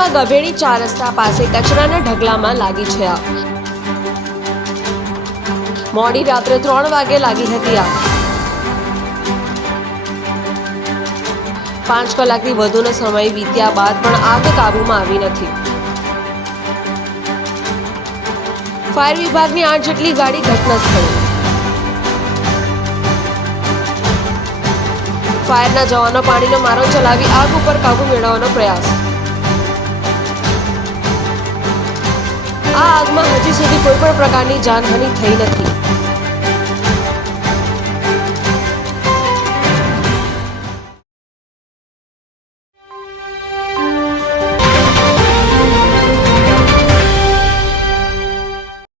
અમદાવાદમાં ગભેડી 4 રસ્તા પાસે કચરાના ઢગલામાં લાગી છે આગ. મોડી રાત્રે 3 વાગે લાગી હતી આગ. 5 કલાકથી વધુનો સમય વીત્યા બાદ પણ આગ કાબૂમાં આવી નથી. ફાયર વિભાગની 8 જેટલી ગાડી ઘટના સ્થળે. ફાયરના જવાનો પાણીનો મારો ચલાવી આગ ઉપર કાબુ મેળવવાનો પ્રયાસ. આ આગમાં હજી સુધી કોઈ પણ પ્રકારની જાનહાનિ થઈ નથી.